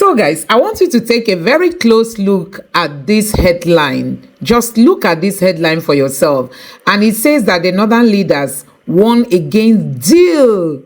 So guys, I want you to take a very close look at this headline. Just look at this headline for yourself. And it says that the northern leaders won against deal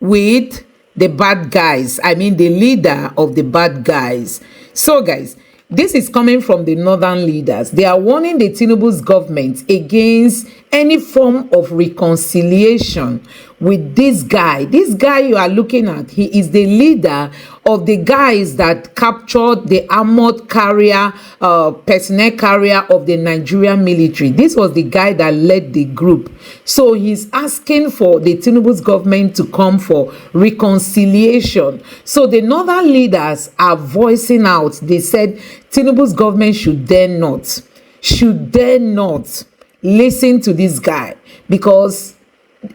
with the bad guys. I mean, the leader of the bad guys. So guys, this is coming from the northern leaders. They are warning the Tinubu's government against any form of reconciliation with this guy. This guy you are looking at, he is the leader of the guys that captured the armored carrier, personnel carrier of the Nigerian military. This was the guy that led the group. So he's asking for the Tinubu's government to come for reconciliation. So the northern leaders are voicing out. They said Tinubu's government should dare not listen to this guy, because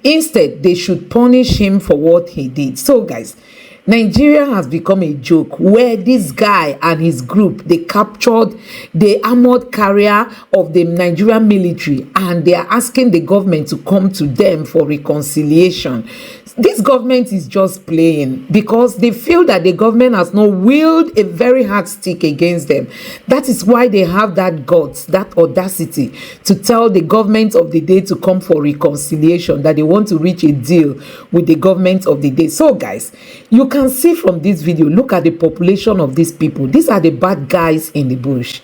instead they should punish him for what he did. So guys, Nigeria has become a joke where this guy and his group, they captured the armored carrier of the Nigerian military and they are asking the government to come to them for reconciliation. This government is just playing because they feel that the government has not wielded a very hard stick against them. That is why they have that guts, that audacity to tell the government of the day to come for reconciliation, that they want to reach a deal with the government of the day. So guys, you can see from this video, look at the population of these people. These are the bad guys in the bush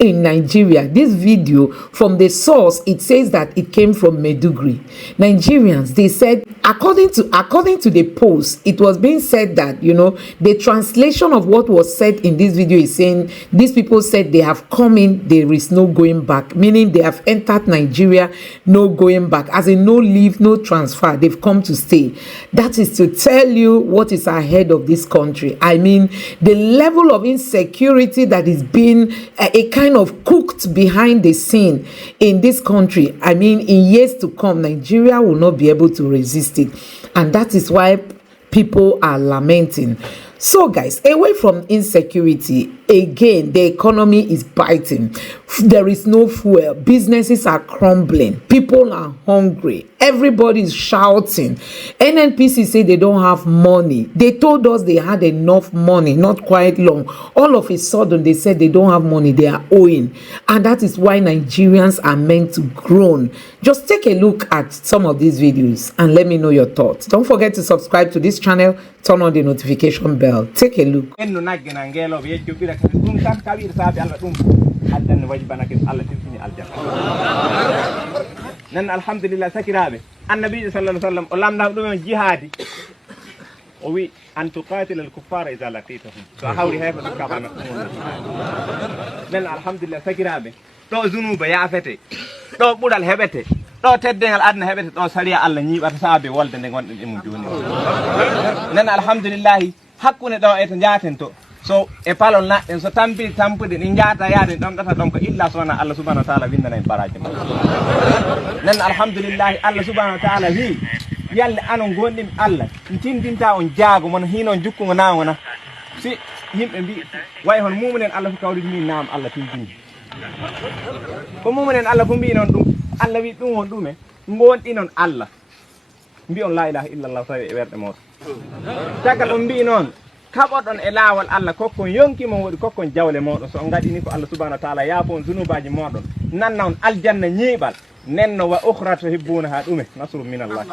in Nigeria. This video, from the source, it says that it came from Maiduguri. Nigerians, they said, according to the post, it was being said that, you know, the translation of what was said in this video is saying these people said they have come in, there is no going back, meaning they have entered Nigeria, no going back, as in no leave, no transfer. They've come to stay. That is to tell you what is ahead of this country. I mean, the level of insecurity that is being a kind of cooked behind the scene in this country. I mean, in years to come, Nigeria will not be able to resist it, and that is why people are lamenting. So guys, away from insecurity, again, the economy is biting. There is no fuel. Businesses are crumbling. People are hungry. Everybody is shouting. NNPC say they don't have money. They told us they had enough money not quite long. All of a sudden, they said they don't have money. They are owing. And that is why Nigerians are meant to groan. Just take a look at some of these videos and let me know your thoughts. Don't forget to subscribe to this channel. Turn on the notification bell. Take a look. nan alhamdulillah sakirabe annabi sallallahu alaihi wasallam o lamda dum jihadi o wi an tuqatil al kuffara idha laqitahum so hawri hefa ka bana nan alhamdulillah sakirabe do zunuba ya fete do budal hebete do teddengal adna hebete do sariya Allah nyibata saabe wolde de gonde mum joni nan alhamdulillah hakkune do e to jaten to so e palol na en so tampi tampude ni jaata yaade dum data dum ko illa sona Allah subhanahu wa ta'ala windana en baraje nan alhamdulillah Allah subhanahu wa ta'ala wi yalle anon gondim Allah tindinta on jaago mon hino jukkugo naawona si yimbe bi way hon mumunen Allah fu kawri min naam Allah tindini ko mumunen Allah fu bi non dum Allah wi dum won dume ngondi non Allah mbi on la ilaha illa Allah tawi e werde mo tagal on bi non kabodon e laawol Allah kokkon yonki mo wodi kokkon jawle modon so ngadini ko Allah subhanahu wa ta'ala yaafon zunubaji modon nanna on aljanna nyiibal nenno wa ukhra tuhibbuna ha dume nasru min Allah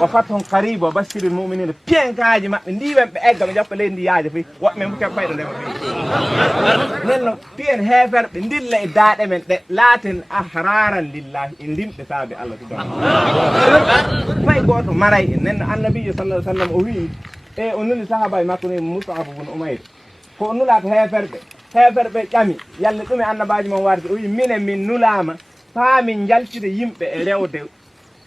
wa fathun qarib wa bashiril mu'minina piengaaji mabbe ndiwem be egga be jappa lendi yaaje fi wobbe mu kep faydo dem fi nenno pien hefer be dilla e daade men de latin ahraran lillahi indimbe saabe Allah subhanahu wa ta'ala fay goto maray nenno annabi sallallahu alaihi wasallam o wi e onuli sahaba makko ne Mus'ab ibn Umayr ko nulaata heferbe ƴami yalle ɗume annabaji mon warde o wi minen min nulama faamin jaltide yimɓe e rewde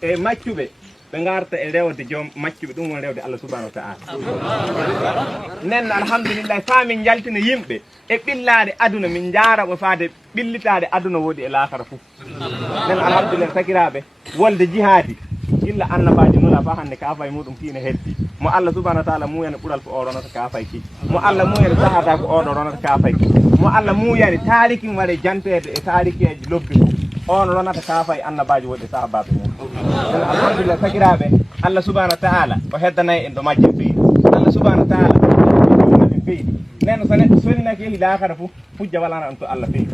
e maccuɓe ɓe garta e rewde joom maccuɓe ɗum won rewde Allah subhanahu wa ta'ala nen alhamdulillah faamin jaltina yimɓe e ɓillade aduna min jaaraɓo faade ɓillitade aduna woodi e laakara fof nen alhamdulillah sakiraɓe wolde jihaadi illa annabaji nula fa hande ka fay mudum kine heddi mo Allah subhanahu wa ta'ala muyani ɓural ko o ronata ka fay ki mo Allah muyani sahata ko oɗo ronata ka fay ki mo Allah muyani tarikin waɗe jantede e tarikeji lobbi on ronata ka fay annabaji woɗɗe sahabaɓe mum alhamdulillah sakiraɓe Allah subhanahu wa ta'ala o heddanay en ɗo majjim fi Allah subhanahu wa ta'ala neno so neɗɗo sonina ke hilakara fu hujja walana on to Allah fewi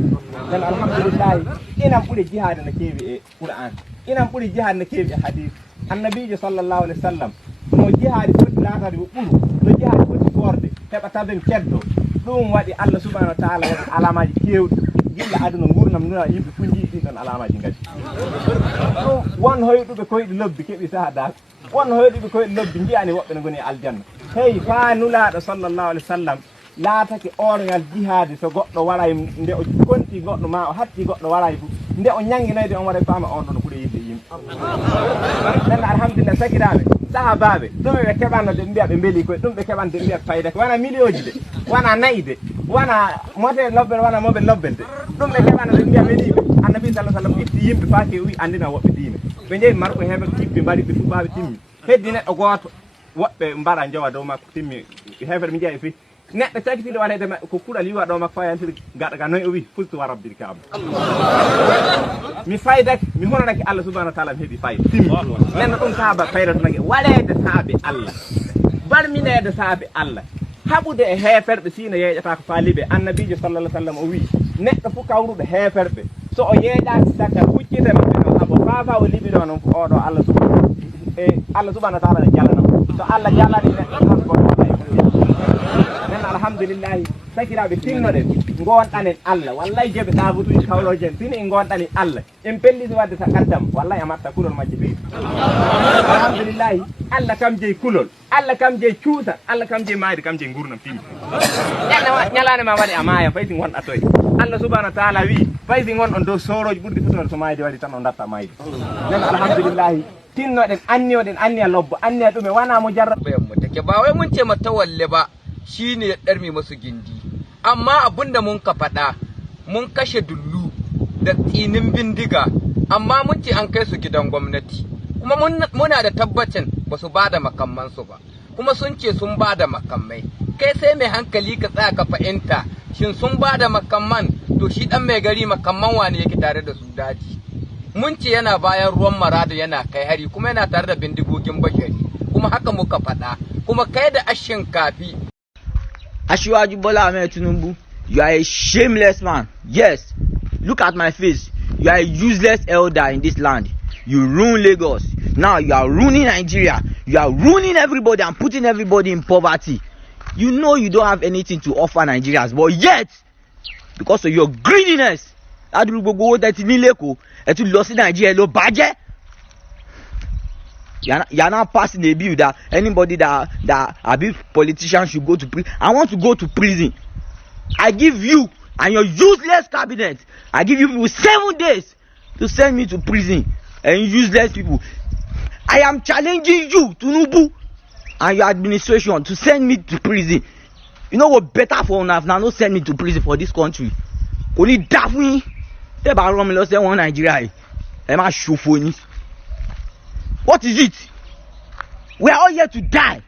nen alhamdulillahi inan ɓuuri jihade no keewi e qur'an inan ɓuuri jihade no keewi e hadith annabijo sallllahu alayhi wa sallam no jihadi foti laatade ko ɓuuru no jihadi foti forde heɓa taden ceddo ɗum waɗi Allah subhanahu wa taala waɗi alamaji kewɗi gilla aduna gurnam nuna yimɓe fu jii ɗin ɗon alamaji ngadi ɗum won hoyɗuɓe koyɗi lobbi keeɓi sahadaka won hoyɗuɓe koyɗi lobbi jiyani woɓɓe no goni e aljanna hey fa nulaɗo sallllahu alayhi wa sallam laatake orgal jihadi so goɗɗo waray nde o konti goɗɗo ma o hatti goɗɗo waray fu nde o ñanguinoyde on waɗa faama on ɗon ɓuuri yidde yimɓe nen alhamdulillah sakiraɓe sahabaɓe ɗum ɓe keɓanno de mbiya ɓe beeli koye ɗum ɓe keɓande mbiya fayda wona million ji de wona nayyi de wona motel lobbel wona mobel lobbel de ɗum ɓe keɓanno de mbiya ɓeliɓe annabi sallah sallam itti yimɓe faake wi andina woɓɓe diine ɓe jeeyi marko heɓe kibɓe mbaɗi ɓe tubaɓe timmi heddi neɗɗo goto woɓɓe mbaɗa jowa dow makko timmi hefere mi jeeyi fi neɗɗo cakitiɗo waɗede ko kuuɗal yiwa ɗo makko fayantiri gaɗa ga noyi o wi fustu wa rabbil kaaba mi faydake mi honanake Allah subhanahu wa taala mi heeɓi fayda timmi nenno ɗum saaba faydatunake waɗede saabe Allah barminede saabe Allah haɓude e heeferɓe sino yeeƴata ko faaliɓe annabijo sallallah sallam o wi neɗɗo fof kawruɗo heeferɓe so o yeeƴaki sakkal huccite maɓɓe ɗon haɓo faafa o liɓiɗo noon ko oɗo Allah subhanahu wa taala ne jalanamo so Allah jalani neɗɗo tan ko nen alhamdulillahi sakiraɓe tinnoɗen gonɗanen Allah wallay jeeɓe sabutuji kawloje en tini en gonɗani Allah en pelliti wadde ta kaddam wallay amatta kulol majje ɓeydi alhamdulillahi Allah kam jeeyi kulol Allah kam jeeyi cuusa Allah kam jeeyi mayde kam jeeyi gurnam timi ñalane ma waɗi a maaya fayti gonɗa toye Allah subhanahu wa taala wi fayti gonɗon dow soroji ɓurɗi futore so mayde waɗi tan o datta mayde nen alhamdulillahi tinnoɗen anniyoɗen anniya lobbo anniya ɗume wana mo jarra mu take ba wai mun ce mata walle ba shine ya ɗarme masu gindi amma abinda mun ka faɗa mun kashe dullu da tsinin bindiga amma mun ce an kai su gidan gwamnati kuma muna da tabbacin ba su ba da makamansu ba kuma sun ce sun ba da makamai kai sai mai hankali ka tsaya ka fahimta shin sun ba da makamman to shi dan mai gari makamman wane yake tare da su daji mun ce yana bayan ruwan maradu yana kai hari kuma yana tare da bindigogin bashari kuma haka muka faɗa kuma kai da ashin kafi Asiwaju Bola Ahmed Tinubu, you are a shameless man. Yes, look at my face. You are a useless elder in this land. You ruin Lagos. Now you are ruining Nigeria. You are ruining everybody and putting everybody in poverty. You know you don't have anything to offer Nigerians, but yet, because of your greediness, you are now passing a bill that anybody that abuse politicians should go to prison. I want to go to prison. I give you and your useless cabinet, I give you 7 days to send me to prison. And useless people, I am challenging you, Tinubu, and your administration to send me to prison. You know what better for now? Now not send me to prison for this country. Only Daphne, they about run me lost one Nigeria. Am I sure for you? What is it? We are all here to die.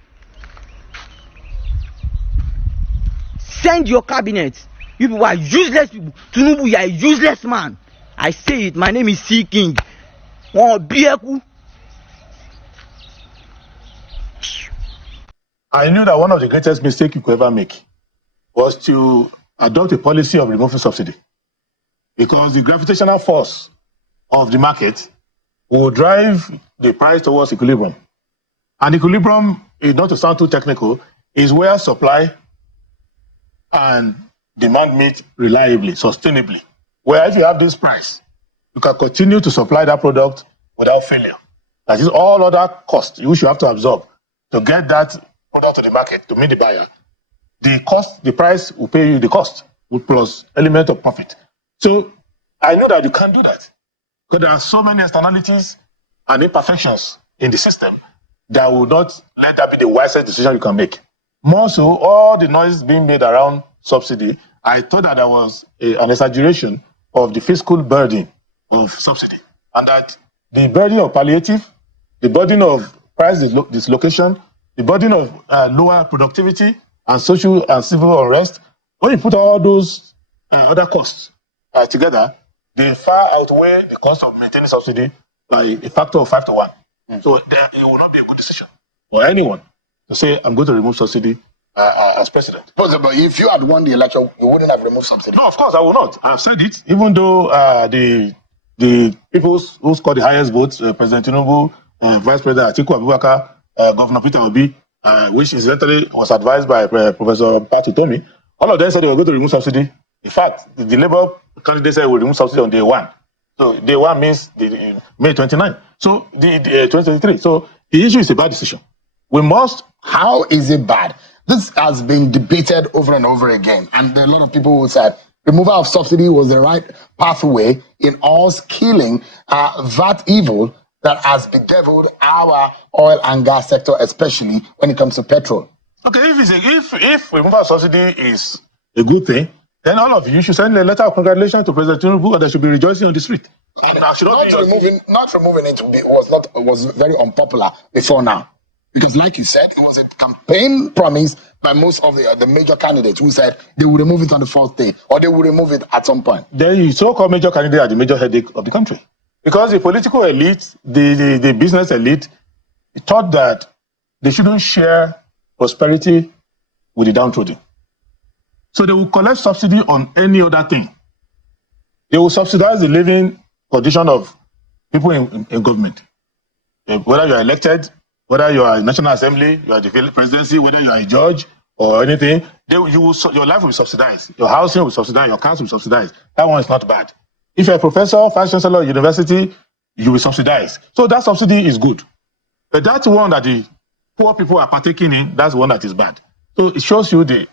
Send your cabinet. You people are useless people. Tinubu, you are a useless man. I say it. My name is C King. I knew that one of the greatest mistakes you could ever make was to adopt a policy of removing subsidy, because the gravitational force of the market will drive the price towards equilibrium. And equilibrium, is not to sound too technical, is where supply and demand meet reliably, sustainably. Where if you have this price, you can continue to supply that product without failure. That is all other costs you should have to absorb to get that product to the market, to meet the buyer. The cost, the price will pay you the cost with plus element of profit. So I know that you can't do that, because there are so many externalities and imperfections in the system that will not let that be the wisest decision you can make. More so, all the noise being made around subsidy, I thought that there was an exaggeration of the fiscal burden of subsidy, and that the burden of palliative, the burden of price dislocation, the burden of lower productivity and social and civil unrest, when you put all those other costs together, they far outweigh the cost of maintaining subsidy by a factor of 5 to 1. So it will not be a good decision for anyone to say, I'm going to remove subsidy as president. But if you had won the election, you wouldn't have removed subsidy. No, of course I will not. I've said it. Even though the people who scored the highest votes, President Tinubu, Vice President Atiku Abubakar, Governor Peter Obi, which incidentally was advised by Professor Patutomi, all of them said they were going to remove subsidy. In fact, the Labour candidate said we will remove subsidy on day one. So day one means May 29. So the 2023. So the issue is a bad decision. We must. How is it bad? This has been debated over and over again, and there are a lot of people who said removal of subsidy was the right pathway in us killing that evil that has bedeviled our oil and gas sector, especially when it comes to petrol. Okay, if removal of subsidy is a good thing, then all of you should send a letter of congratulations to President Tinubu, and they should be rejoicing on the street. And not removing it was very unpopular before now. Because like you said, it was a campaign promise by most of the major candidates who said they would remove it on the fourth day or they would remove it at some point. The so-called major candidate are the major headache of the country. Because the political elite, the business elite, thought that they shouldn't share prosperity with the downtrodden. So they will collect subsidy on any other thing. They will subsidize the living condition of people in government. Whether you are elected, whether you are in National Assembly, you are the presidency, whether you are a judge or anything, your life will be subsidized. Your housing will be subsidized, your cars will be subsidized. That one is not bad. If you're a professor, vice chancellor at university, you will subsidize. So that subsidy is good. But that's one that the poor people are partaking in, that's the one that is bad. So it shows you the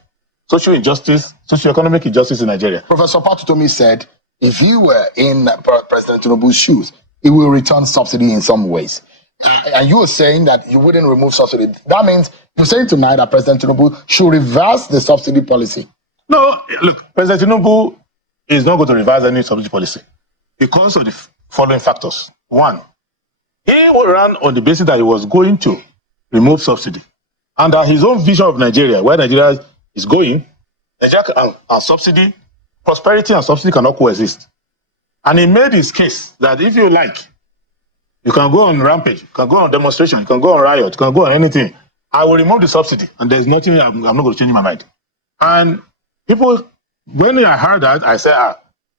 social injustice, socio-economic injustice in Nigeria. Professor Patutomi said, if you were in President Tinubu's shoes, he will return subsidy in some ways. And you were saying that you wouldn't remove subsidy. That means you're saying tonight that President Tinubu should reverse the subsidy policy. No, look, President Tinubu is not going to reverse any subsidy policy because of the following factors. One, he ran on the basis that he was going to remove subsidy. Under his own vision of Nigeria, where Nigeria is going, Nigeria and subsidy, prosperity and subsidy cannot coexist. And he made his case that if you like, you can go on rampage, you can go on demonstration, you can go on riot, you can go on anything. I will remove the subsidy, and there's nothing, I'm not going to change my mind. And people, when I heard that, I said,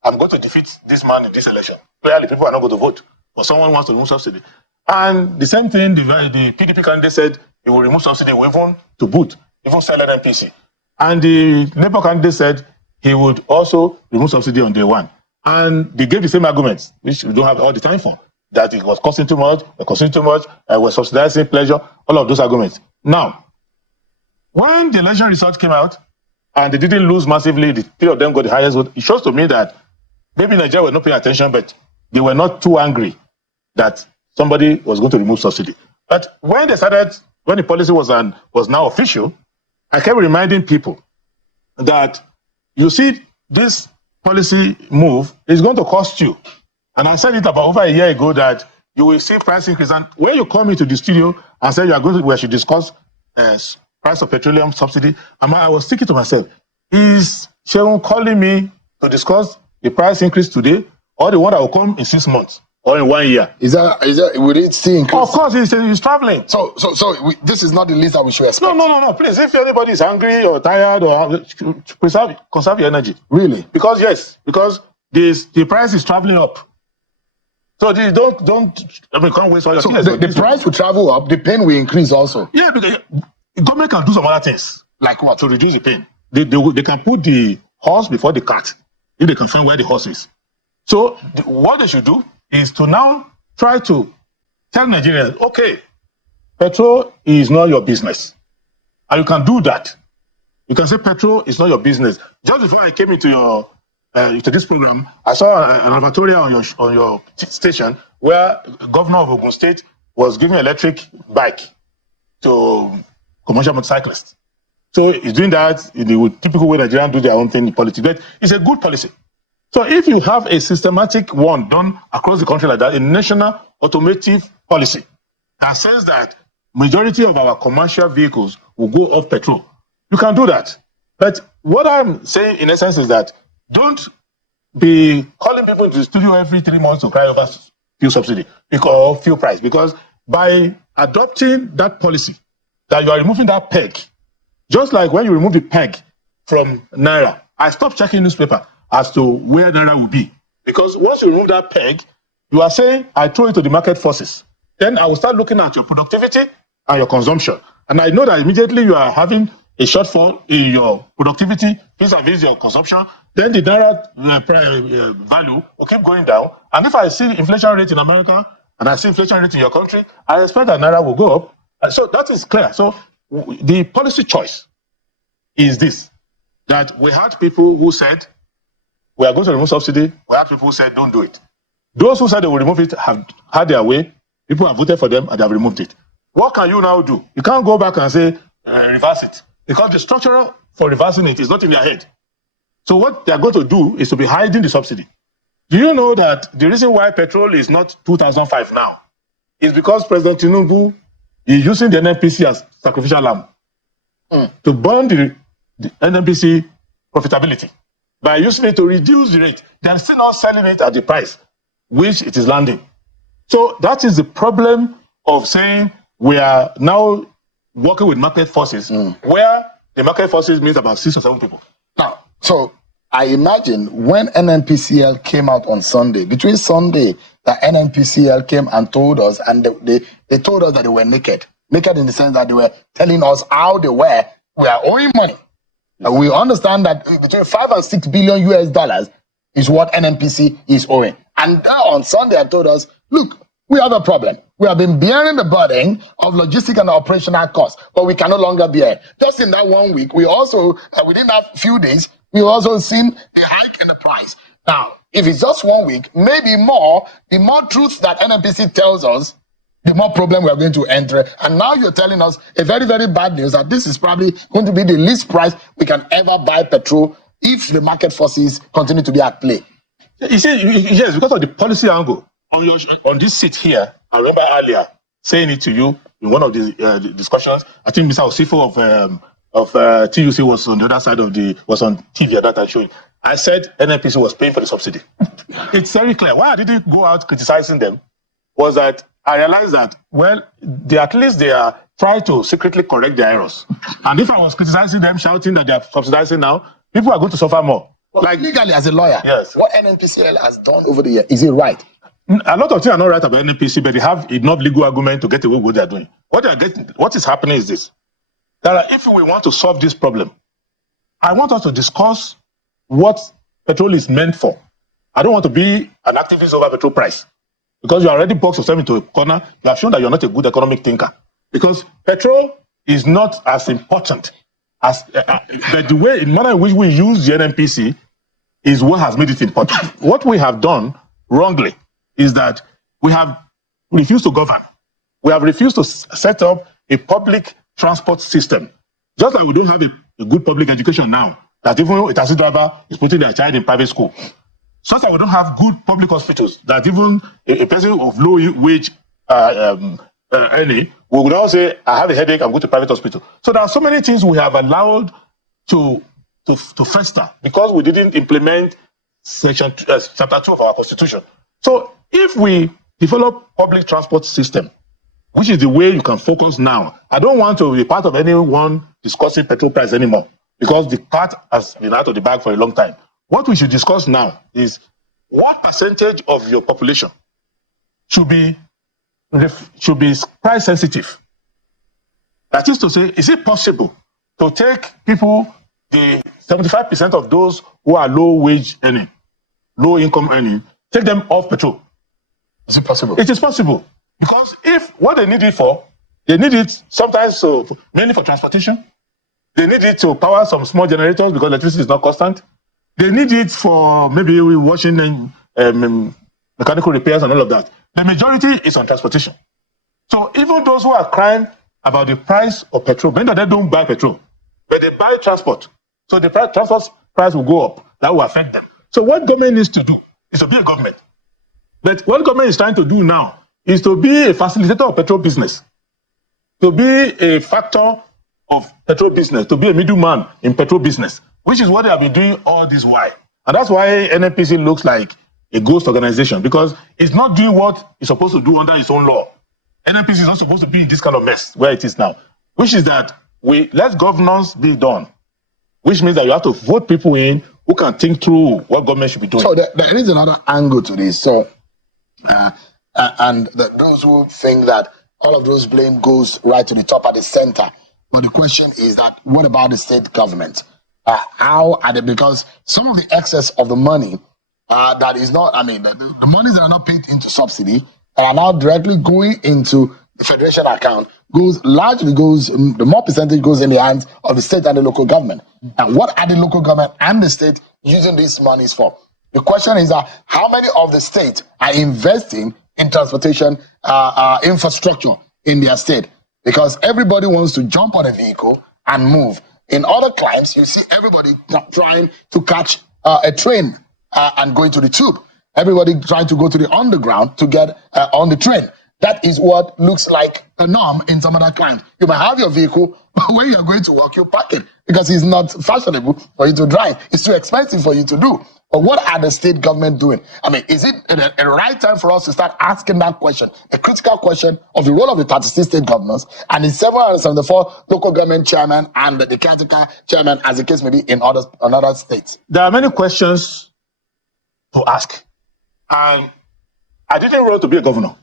I'm going to defeat this man in this election. Clearly, people are not going to vote, but someone wants to remove subsidy. And the same thing, the PDP candidate said he will remove subsidy, even to boot, even sell NPC. And the Labour candidate said he would also remove subsidy on day one. And they gave the same arguments, which we don't have all the time for. That it was costing too much, we're subsidizing pleasure, all of those arguments. Now, when the election results came out and they didn't lose massively, the three of them got the highest vote, it shows to me that maybe Nigeria were not paying attention, but they were not too angry that somebody was going to remove subsidy. But when the policy was now official, I kept reminding people that you see this policy move is going to cost you. And I said it about over a year ago that you will see price increase. And when you come into the studio and say we should discuss price of petroleum subsidy, I was thinking to myself, is Sharon calling me to discuss the price increase today or the one that will come in 6 months or in 1 year? Would it still increase? Of course, he's traveling. So this is not the least that we should expect. No. Please, if anybody is hungry or tired or conserve your energy. Really? Because the price is traveling up. So can't waste all your tears. The price will travel up, the pain will increase also. Yeah, because the government can do some other things. Like what? To reduce the pain. They can put the horse before the cart, if they can find where the horse is. So what they should do is to now try to tell Nigerians, okay, petrol is not your business. And you can do that. You can say petrol is not your business. Just before I came into this program, I saw an advertorial on your station where the governor of Ogun State was giving electric bike to commercial motorcyclists. So he's doing that in the typical way Nigerians do their own thing in politics. But it's a good policy. So if you have a systematic one done across the country like that, a national automotive policy that says that majority of our commercial vehicles will go off petrol, you can do that. But what I'm saying in essence is that don't be calling people into the studio every 3 months to cry over fuel subsidy or fuel price, because by adopting that policy, that you are removing that peg Just like when you remove the peg from Naira, I stopped checking newspaper as to where Naira will be. Because once you remove that peg, you are saying, I throw it to the market forces. Then I will start looking at your productivity and your consumption. And I know that immediately you are having a shortfall in your productivity vis-a-vis your consumption. Then the Naira value will keep going down. And if I see inflation rate in America and I see inflation rate in your country, I expect that Naira will go up. And so that is clear. So the policy choice is this, that we had people who said, we are going to remove subsidy. We had people who said, don't do it. Those who said they will remove it have had their way. People have voted for them and they have removed it. What can you now do? You can't go back and say, reverse it. Because the structure for reversing it is not in their head. So what they are going to do is to be hiding the subsidy. Do you know that the reason why petrol is not 2005 now is because President Tinubu is using the NNPC as sacrificial lamb to burn the NNPC profitability. By using it to reduce the rate, they're still not selling it at the price which it is landing. So that is the problem of saying we are now working with market forces, where the market forces means about 6 or 7 people. Now, so I imagine when NNPCL came out on Sunday, between Sunday that NNPCL came and told us, and they told us that they were naked. Naked in the sense that they were telling us how they were. We are owing money. And we understand that between 5 and 6 billion US dollars is what NNPC is owing. And now on Sunday, I told us, look, we have a problem. We have been bearing the burden of logistic and operational costs, but we can no longer bear. Just in that 1 week, we also, within that few days, we also seen a hike in the price. Now, if it's just 1 week, maybe more, the more truth that NNPC tells us, the more problem we are going to enter. And now you're telling us a very, very bad news that this is probably going to be the least price we can ever buy petrol if the market forces continue to be at play. You see, yes, because of the policy angle. On this seat here, I remember earlier saying it to you in one of the discussions. I think Mr. Osifo of TUC was on the other side was on TV at that time showing. I said NNPC was paying for the subsidy. It's very clear. Why I didn't go out criticizing them was that I realized that, well, at least they are trying to secretly correct their errors. And if I was criticizing them, shouting that they are subsidizing now, people are going to suffer more. Well, like legally, as a lawyer, yes, what NNPCL has done over the year, is it right? A lot of things are not right about NNPC, but they have enough legal argument to get away with what they are doing. What is happening is this: that if we want to solve this problem, I want us to discuss what petrol is meant for. I don't want to be an activist over petrol price. Because you already boxed yourself into a corner, you have shown that you're not a good economic thinker. Because petrol is not as important as, but the manner in which we use the NNPC is what has made it important. What we have done wrongly is that we have refused to govern. We have refused to set up a public transport system. Just like we don't have a good public education now, that even a taxi driver is putting their child in private school. Such that we don't have good public hospitals, that even a person of low wage earning will now say, I have a headache, I'm going to private hospital. So there are so many things we have allowed to fester because we didn't implement section chapter 2 of our constitution. So if we develop public transport system, which is the way you can focus now, I don't want to be part of anyone discussing petrol price anymore because the cat has been out of the bag for a long time. What we should discuss now is what percentage of your population should be price sensitive. That is to say, is it possible to take people, the 75% of those who are low wage earning, low income earning, take them off petrol? Is it possible? It is possible. Because if what they need it for, they need it sometimes mainly for transportation. They need it to power some small generators because electricity is not constant. They need it for maybe washing and mechanical repairs and all of that. The majority is on transportation. So even those who are crying about the price of petrol, many of them don't buy petrol, but they buy transport. So the transport price will go up. That will affect them. So what government needs to do is to be a government. But what government is trying to do now is to be a facilitator of petrol business, to be a factor of petrol business, to be a middleman in petrol business, which is what they have been doing all this while. And that's why NNPC looks like a ghost organization, because it's not doing what it's supposed to do under its own law. NNPC is not supposed to be in this kind of mess where it is now, which is that let governance be done, which means that you have to vote people in who can think through what government should be doing. So there is another angle to this. So, those who think that all of those blame goes right to the top at the center. But the question is that what about the state government? How are they? Because some of the excess of the money that is not, the monies that are not paid into subsidy that are now directly going into the federation account the more percentage goes in the hands of the state and the local government. And what are the local government and the state using these monies for? The question is how many of the state are investing in transportation infrastructure in their state? Because everybody wants to jump on a vehicle and move. In other climes, you see everybody trying to catch a train and going to the tube. Everybody trying to go to the underground to get on the train. That is what looks like a norm in some other climes. You might have your vehicle, but when you're going to work, you park it because it's not fashionable for you to drive. It's too expensive for you to do. But what are the state government doing? Is it a right time for us to start asking that question, a critical question of the role of the 36 state governors and the 774 local government chairman and the caretaker chairman, as the case may be in other states? There are many questions to ask. And I didn't run to be a governor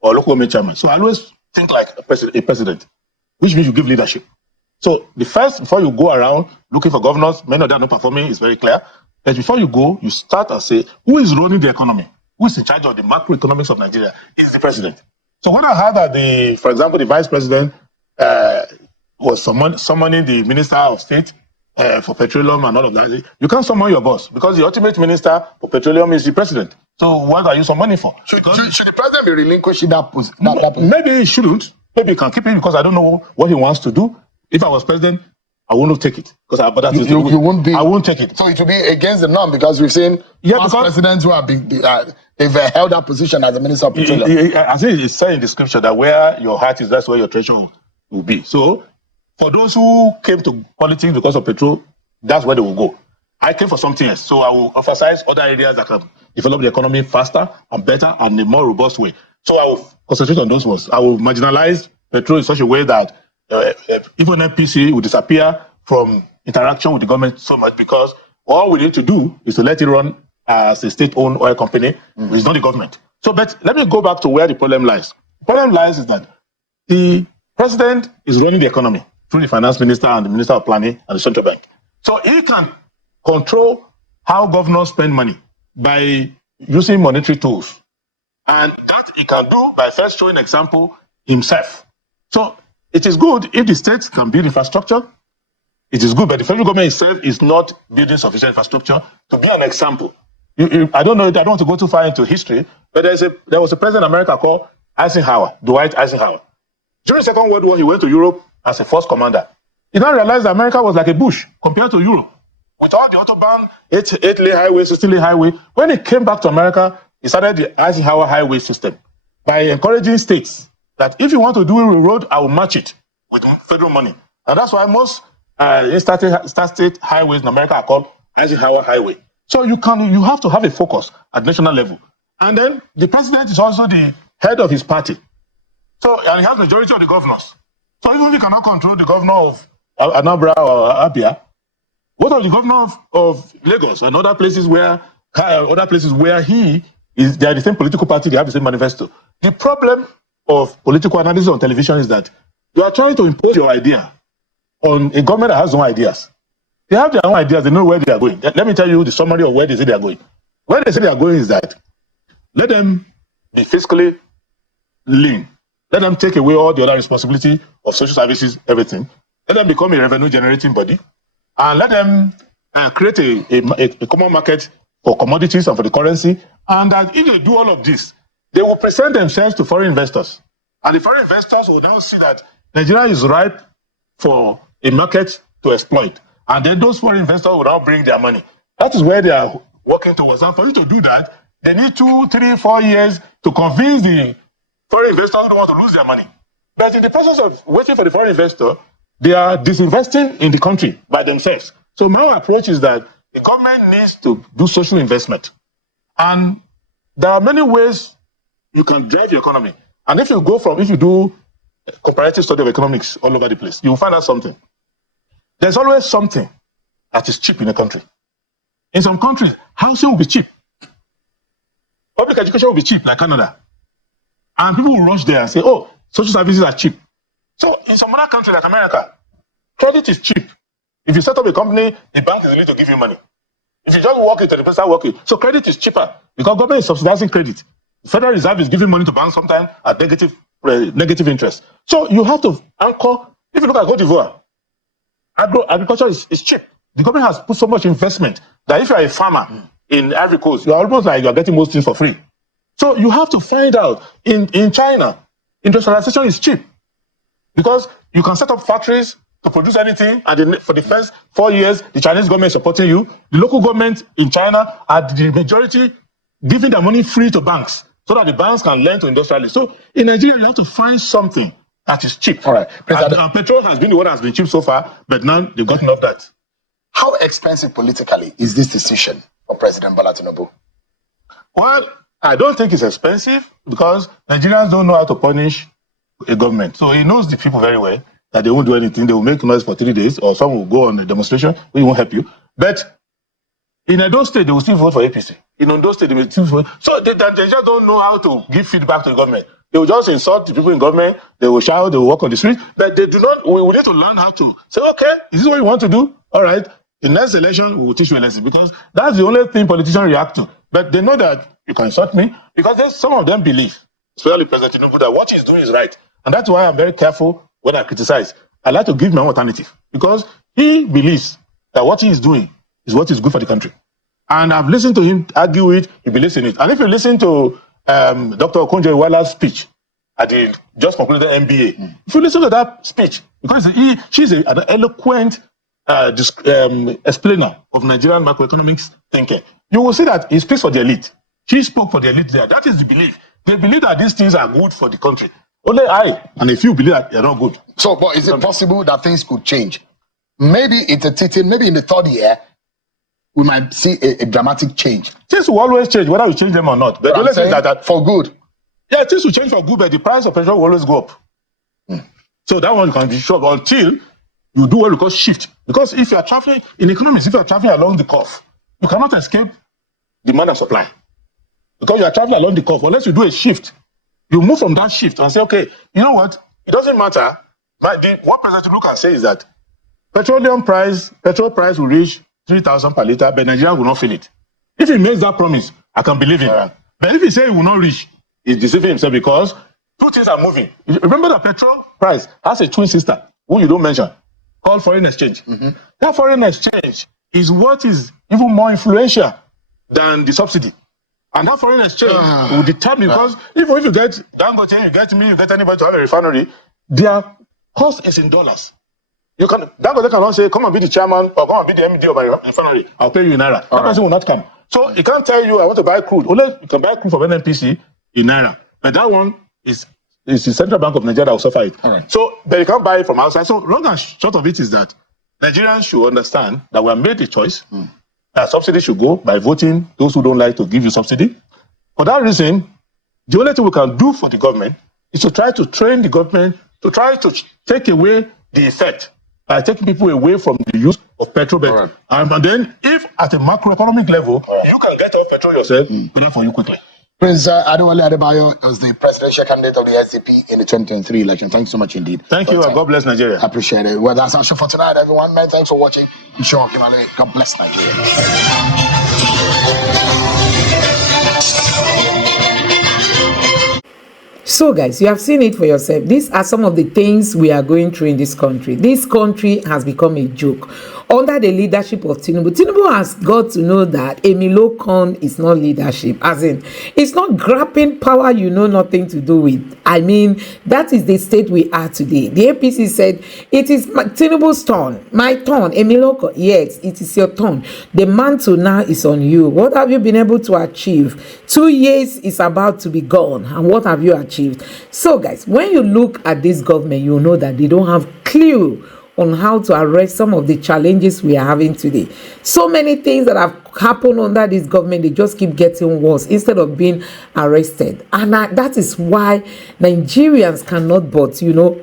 or local government chairman. So I always think like a president, which means you give leadership. So the first, before you go around looking for governors, many of them are not performing, is very clear. But before you go, you start and say, who is running the economy? Who is in charge of the macroeconomics of Nigeria? Is the president. So when I heard that for example, the vice president was summoning the minister of state for petroleum and all of that, you can't summon your boss because the ultimate minister for petroleum is the president. So what are you summoning for? Should the president be relinquishing that position? Maybe he shouldn't. Maybe he can keep it because I don't know what he wants to do. If I was president, I wouldn't take it because you won't be. I won't take it. So it will be against the norm because we've seen past presidents who have been they've held that position as the minister of petroleum. I think it's said in the scripture that where your heart is, that's where your treasure will be. So for those who came to politics because of petrol, that's where they will go. I came for something else. So I will emphasize other areas that can develop the economy faster and better and in a more robust way. So I will concentrate on those ones. I will marginalize petrol in such a way that even NPC will disappear from interaction with the government so much because all we need to do is to let it run as a state-owned oil company. It's not the government. So, but let me go back to where the problem lies. The problem lies is that the president is running the economy through the finance minister and the minister of planning and the central bank. So he can control how governors spend money by using monetary tools. And that he can do by first showing example himself. So it is good if the states can build infrastructure. It is good, but the federal government itself is not building sufficient infrastructure to be an example. I don't know, I don't want to go too far into history, but there was a president in America called Eisenhower, Dwight Eisenhower. During the Second World War, he went to Europe as a force commander. He now realized that America was like a bush compared to Europe. With all the Autobahn, 8-lane highway, 16-lane highway, when he came back to America, he started the Eisenhower highway system by encouraging states that if you want to do a road, I will match it with federal money. And that's why most interstate highways in America are called Eisenhower highway. So you have to have a focus at national level. And then the president is also the head of his party. So, and he has majority of the governors. So even if he cannot control the governor of Anambra or Abia, what of the governor of Lagos and other places where he is, they are the same political party, they have the same manifesto. The problem of political analysis on television is that you are trying to impose your idea on a government that has no ideas. They have their own ideas, they know where they are going. Let me tell you the summary of where they say they are going. Where they say they are going is that let them be fiscally lean. Let them take away all the other responsibility of social services, everything. Let them become a revenue generating body. And let them create a common market for commodities and for the currency. And that if they do all of this, they will present themselves to foreign investors. And the foreign investors will now see that Nigeria is ripe for a market to exploit. And then those foreign investors will now bring their money. That is where they are working towards. And for you to do that, they need 2, 3, 4 years to convince the foreign investors who don't want to lose their money. But in the process of waiting for the foreign investor, they are disinvesting in the country by themselves. So my approach is that the government needs to do social investment. And there are many ways you can drive your economy. And if you do comparative study of economics all over the place, you will find out something. There's always something that is cheap in a country. In some countries, housing will be cheap. Public education will be cheap, like Canada. And people will rush there and say, oh, social services are cheap. So in some other country like America, credit is cheap. If you set up a company, the bank is willing to give you money. If you just work it and the person working, so credit is cheaper because government is subsidizing credit. The Federal Reserve is giving money to banks sometimes at negative interest. So you have to anchor. If you look at Cote d'Ivoire, agriculture is cheap. The government has put so much investment that if you are a farmer in Ivory Coast, you are almost like you are getting most things for free. So you have to find out in China, industrialization is cheap because you can set up factories to produce anything, and for the first 4 years, the Chinese government is supporting you. The local government in China are the majority giving their money free to banks so that the banks can lend to industrialists. So in Nigeria, you have to find something that is cheap. All right. And petrol has been the one that has been cheap so far, but now they've gotten off that. How expensive politically is this decision for President Bola Tinubu? Well, I don't think it's expensive because Nigerians don't know how to punish a government. So he knows the people very well that they won't do anything. They will make noise for 3 days, or some will go on a demonstration, which won't help you. But in Edo State, they will still vote for APC. In Ondo State, they will still vote. So they just don't know how to give feedback to the government. They will just insult the people in government. They will shout. They will walk on the street. But they do not. We need to learn how to say, okay, is this what you want to do? All right. In next election, we will teach you a lesson, because that's the only thing politicians react to. But they know that you can insult me because some of them believe, especially President Tinubu, that what he's doing is right. And that's why I'm very careful when I criticize. I like to give my own alternative because he believes that what he is doing is what is good for the country. And I've listened to him argue it, he believes in it. And if you listen to Dr. Okonjo-Iweala's speech at the just concluded MBA, if you listen to that speech, because she's an eloquent explainer of Nigerian macroeconomics thinking, you will see that he speaks for the elite. She spoke for the elite there. That is the belief. They believe that these things are good for the country. Only I and a few believe that they're not good. So, but is it possible that things could change? Maybe it's a teaching, maybe in the third year, we might see a dramatic change. Things will always change, whether we change them or not. But the only thing is that for good. Yeah, things will change for good, but the price of petrol will always go up. So that one can be sure until you do what we call shift. Because if you are traveling in economics, if you are traveling along the curve, you cannot escape demand and supply. Because you are traveling along the curve, unless you do a shift, you move from that shift and say, okay, you know what? It doesn't matter. What President Tinubu can say is that petrol price will reach 3,000 per liter, but Nigeria will not feel it. If he makes that promise, I can believe him. Right. But if he says he will not reach, he's deceiving himself, because two things are moving. Remember that petrol price has a twin sister, who you don't mention, called foreign exchange. That foreign exchange is what is even more influential than the subsidy. And that foreign exchange will determine, because even if you get Dangote, you get me, you get anybody to have a refinery, their cost is in dollars. Dangote cannot say, come and be the chairman or come and be the MD of my refinery. I'll pay you in naira. That person will not come. So he can't tell you, I want to buy crude. Only you can buy crude from NNPC in naira. But that one is the Central Bank of Nigeria that will suffer it. So, but you can't buy it from outside. So long and short of it is that Nigerians should understand that we have made a choice. That subsidy should go by voting those who don't like to give you subsidy. For that reason, the only thing we can do for the government is to try to train the government to try to take away the effect by taking people away from the use of petrol. And then, if at a macroeconomic level, you can get off petrol yourself, better for you quickly. Prince Adewale Adebayo is the presidential candidate of the SDP in the 2023 election. Thanks so much indeed. Thank you, and God bless Nigeria. I appreciate it. Well, that's our show for tonight, everyone. Man, thanks for watching. I'm sure God bless Nigeria. So guys, you have seen it for yourself. These are some of the things we are going through in this country. This country has become a joke. Under the leadership of Tinubu, Tinubu has got to know that Emilo Con is not leadership. As in, it's not grabbing power you know nothing to do with. I mean, that is the state we are today. The APC said, it is Tinubu's turn. My turn. Emilo Con. Yes, it is your turn. The mantle now is on you. What have you been able to achieve? 2 years is about to be gone. And what have you achieved? So guys, when you look at this government, you know that they don't have clue on how to arrest some of the challenges we are having today. So many things that have happened under this government, they just keep getting worse instead of being arrested. And that is why Nigerians cannot but,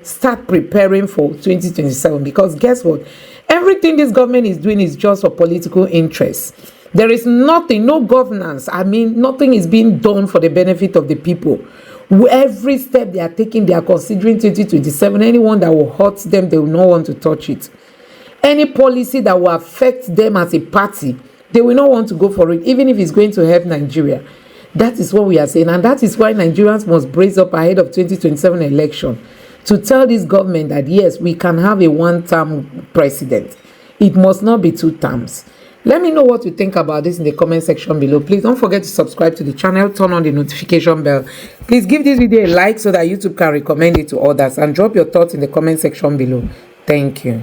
start preparing for 2027. Because guess what? Everything this government is doing is just for political interests. There is nothing, no governance. Nothing is being done for the benefit of the people. Every step they are taking, they are considering 2027. Anyone that will hurt them, they will not want to touch it. Any policy that will affect them as a party, they will not want to go for it, even if it's going to help Nigeria. That is what we are saying. And that is why Nigerians must brace up ahead of 2027 election to tell this government that, yes, we can have a one-term president. It must not be 2 terms. Let me know what you think about this in the comment section below. Please don't forget to subscribe to the channel, turn on the notification bell. Please give this video a like so that YouTube can recommend it to others, and drop your thoughts in the comment section below. Thank you.